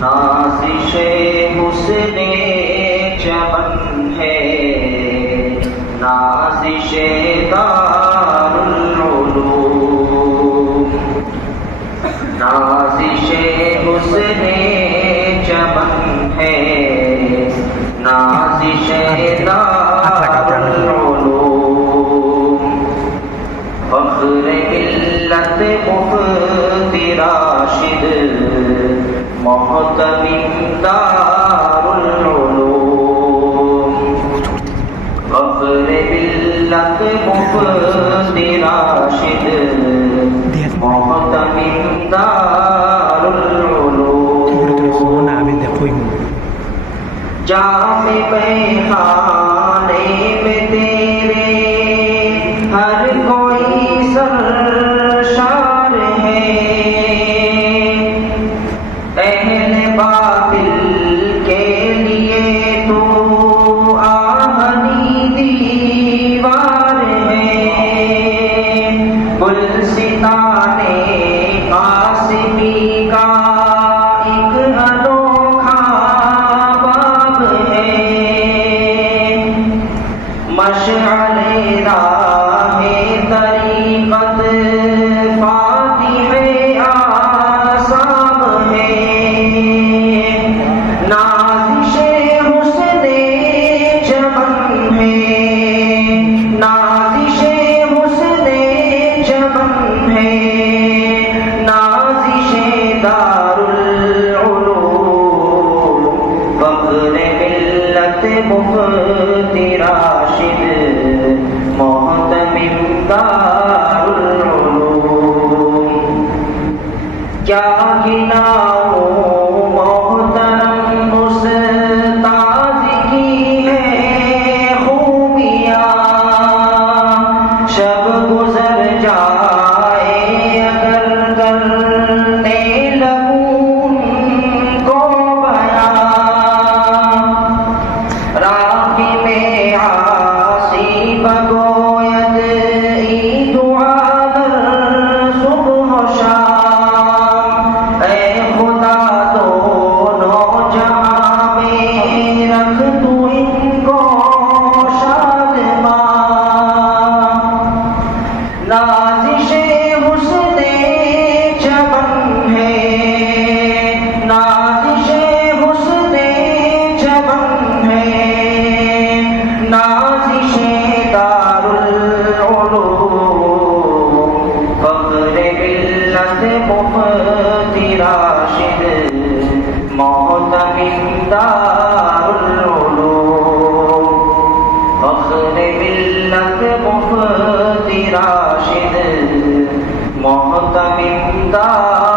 نازش حسن چمن ہے نازش دارالعلوم نازش حسن چمن ہے نازش دارالعلوم فخر ملت مفتی راشد محتمم دارالعلوم فخر ملت مفتی راشد محتمم دارالعلوم جام بہانے میں تیرے ہر کوئی سرشار ہے اہل باطل کے لیے تو آہنی دیوار ہے گلستان قاسمی کا ایک انوکھا باب ہے مشعل راہ طریقت فاتح آسام ہے نازش حسن چمن ہے نازش حسن چمن ہے نازش دارالعلوم فخر ملت مفتی راشد محتمم دارالعلوم کیا گناہوں محترم استاذ کی ہے خوبیاں شب گزر جائے اگر کرنے لگوں ان کو بیان راہی میں عاصی بگوید عید و عادر صبح و شام اے خدا دونوں جہاں میں رکھ تو ان کو شادمان نازش حسن چمن ہے نازش حسن چمن ہے نازش دارالعلوم فخر ملت مفتی راشد محتمم دارالعلوم فخر ملت مفتی راشد محتمم دارالعلوم